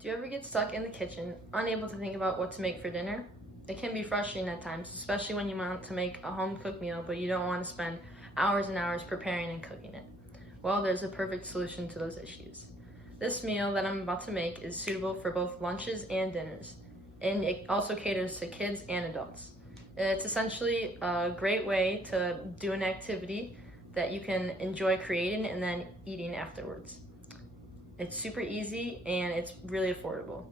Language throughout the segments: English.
Do you ever get stuck in the kitchen, unable to think about what to make for dinner? It can be frustrating at times, especially when you want to make a home-cooked meal, but you don't want to spend hours and hours preparing and cooking it. Well, there's a perfect solution to those issues. This meal that I'm about to make is suitable for both lunches and dinners, and it also caters to kids and adults. It's essentially a great way to do an activity that you can enjoy creating and then eating afterwards. It's super easy and it's really affordable.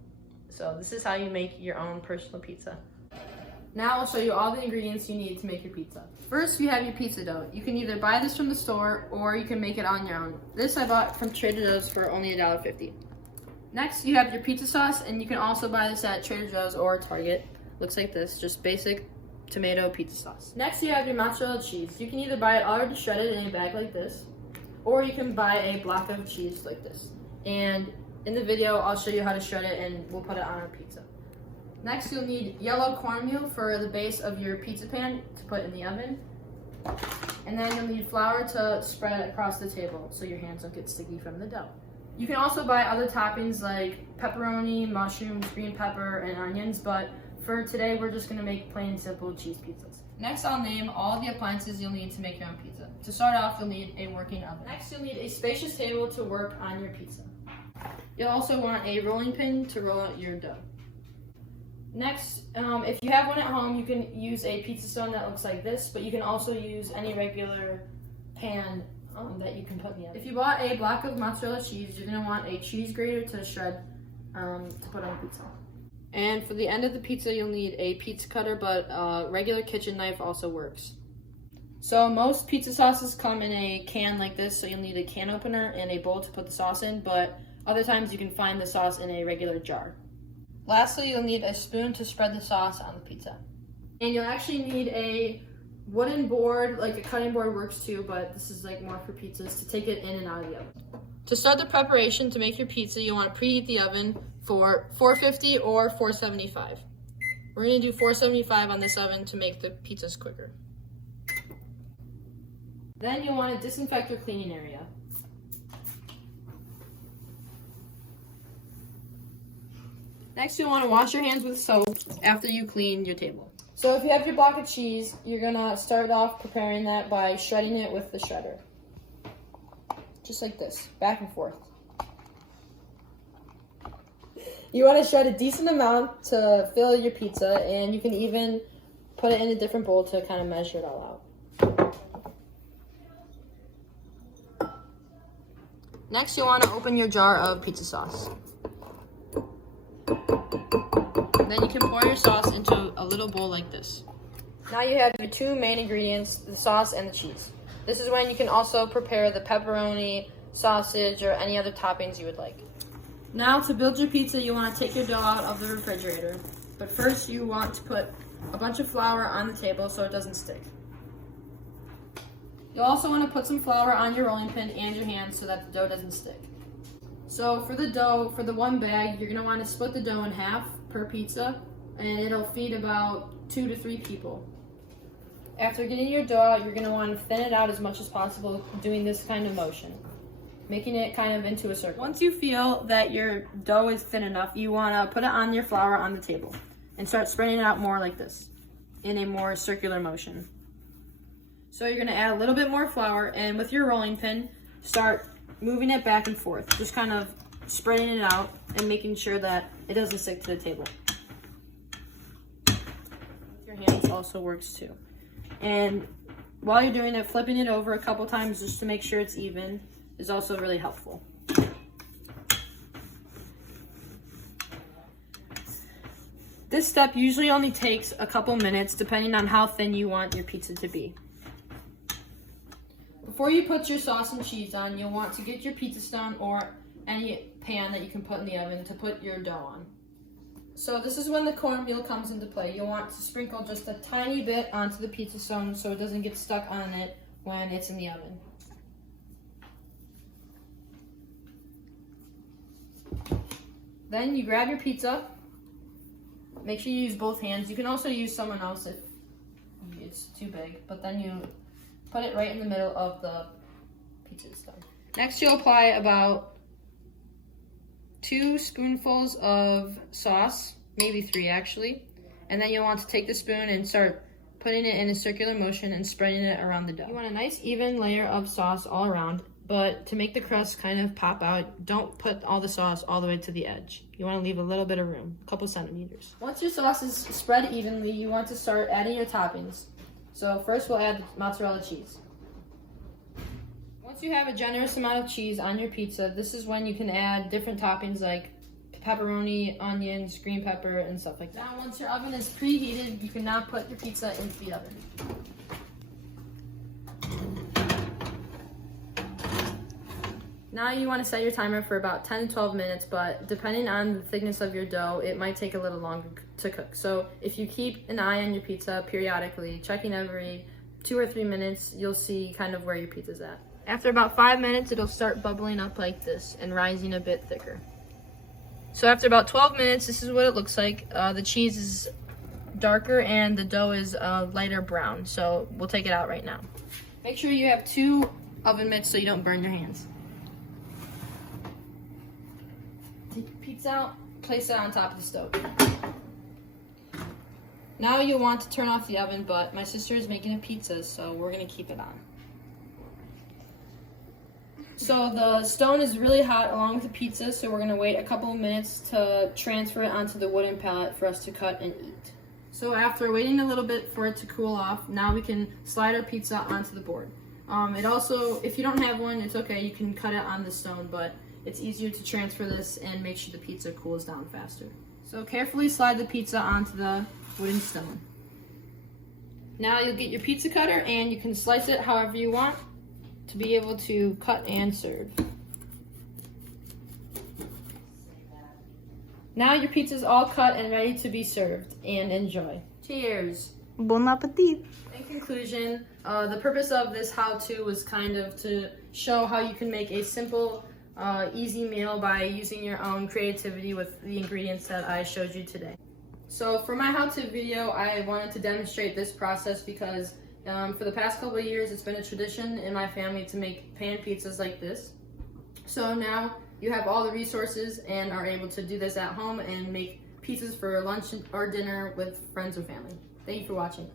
So this is how you make your own personal pizza. Now I'll show you all the ingredients you need to make your pizza. First, you have your pizza dough. You can either buy this from the store or you can make it on your own. This I bought from Trader Joe's for only $1.50. Next, you have your pizza sauce, and you can also buy this at Trader Joe's or Target. Looks like this, just basic tomato pizza sauce. Next, you have your mozzarella cheese. You can either buy it already shredded in a bag like this, or you can buy a block of cheese like this. And in the video, I'll show you how to shred it and we'll put it on our pizza. Next, you'll need yellow cornmeal for the base of your pizza pan to put in the oven. And then you'll need flour to spread across the table so your hands don't get sticky from the dough. You can also buy other toppings like pepperoni, mushrooms, green pepper, and onions, but for today, we're just gonna make plain and simple cheese pizzas. Next, I'll name all the appliances you'll need to make your own pizza. To start off, you'll need a working oven. Next, you'll need a spacious table to work on your pizza. You'll also want a rolling pin to roll out your dough. Next, if you have one at home, you can use a pizza stone that looks like this, but you can also use any regular pan that you can put in the oven. If you bought a block of mozzarella cheese, you're going to want a cheese grater to shred to put on the pizza. And for the end of the pizza, you'll need a pizza cutter, but a regular kitchen knife also works. So most pizza sauces come in a can like this, so you'll need a can opener and a bowl to put the sauce in, but other times you can find the sauce in a regular jar. Lastly, you'll need a spoon to spread the sauce on the pizza. And you'll actually need a wooden board, like a cutting board works too, but this is like more for pizzas, to take it in and out of the oven. To start the preparation to make your pizza, you'll want to preheat the oven for 450 or 475. We're going to do 475 on this oven to make the pizzas quicker. Then you'll want to disinfect your cleaning area. Next, you'll want to wash your hands with soap after you clean your table. So if you have your block of cheese, you're going to start off preparing that by shredding it with the shredder. Just like this, back and forth. You want to shred a decent amount to fill your pizza, and you can even put it in a different bowl to kind of measure it all out. Next, you'll want to open your jar of pizza sauce. Then you can pour your sauce into a little bowl like this. Now you have your two main ingredients, the sauce and the cheese. This is when you can also prepare the pepperoni, sausage, or any other toppings you would like. Now to build your pizza, you want to take your dough out of the refrigerator. But first you want to put a bunch of flour on the table so it doesn't stick. You'll also want to put some flour on your rolling pin and your hands so that the dough doesn't stick. So for the dough, for the one bag, you're going to want to split the dough in half per pizza, and it'll feed about 2 to 3 people. After getting your dough out, you're going to want to thin it out as much as possible, doing this kind of motion, making it kind of into a circle. Once you feel that your dough is thin enough, you want to put it on your flour on the table and start spreading it out more like this, in a more circular motion. So you're going to add a little bit more flour, and with your rolling pin, start moving it back and forth, just kind of spreading it out and making sure that it doesn't stick to the table. Your hands also works too. And while you're doing it, flipping it over a couple times just to make sure it's even is also really helpful. This step usually only takes a couple minutes depending on how thin you want your pizza to be. Before you put your sauce and cheese on, you'll want to get your pizza stone or any pan that you can put in the oven to put your dough on. So this is when the cornmeal comes into play. You'll want to sprinkle just a tiny bit onto the pizza stone so it doesn't get stuck on it when it's in the oven. Then you grab your pizza. Make sure you use both hands. You can also use someone else if it's too big, but then you put it right in the middle of the pizza stone. Next, you'll apply about 2 spoonfuls of sauce, maybe 3 actually. And then you'll want to take the spoon and start putting it in a circular motion and spreading it around the dough. You want a nice even layer of sauce all around, but to make the crust kind of pop out, don't put all the sauce all the way to the edge. You want to leave a little bit of room, a couple centimeters. Once your sauce is spread evenly, you want to start adding your toppings. So first we'll add the mozzarella cheese. Once you have a generous amount of cheese on your pizza, this is when you can add different toppings like pepperoni, onions, green pepper, and stuff like that. Now once your oven is preheated, you can now put your pizza into the oven. Now you want to set your timer for about 10 to 12 minutes, but depending on the thickness of your dough, it might take a little longer to cook. So if you keep an eye on your pizza periodically, checking every 2 or 3 minutes, you'll see kind of where your pizza's at. After about 5 minutes, it'll start bubbling up like this and rising a bit thicker. So after about 12 minutes, this is what it looks like. The cheese is darker and the dough is lighter brown. So we'll take it out right now. Make sure you have 2 oven mitts so you don't burn your hands. Take your pizza out, place it on top of the stove. Now you'll want to turn off the oven, but my sister is making a pizza, so we're gonna keep it on. So the stone is really hot along with the pizza, so we're gonna wait a couple of minutes to transfer it onto the wooden pallet for us to cut and eat. So after waiting a little bit for it to cool off, now we can slide our pizza onto the board. It also, if you don't have one, it's okay, you can cut it on the stone, but it's easier to transfer this and make sure the pizza cools down faster. So carefully slide the pizza onto the wooden stone. Now you'll get your pizza cutter and you can slice it however you want to be able to cut and serve. Now your pizza's all cut and ready to be served, and enjoy. Cheers! Bon appetit! In conclusion, the purpose of this how-to was kind of to show how you can make a simple, easy meal by using your own creativity with the ingredients that I showed you today. So for my how-to video, I wanted to demonstrate this process because for the past couple of years, it's been a tradition in my family to make pan pizzas like this. So now you have all the resources and are able to do this at home and make pizzas for lunch or dinner with friends or family. Thank you for watching.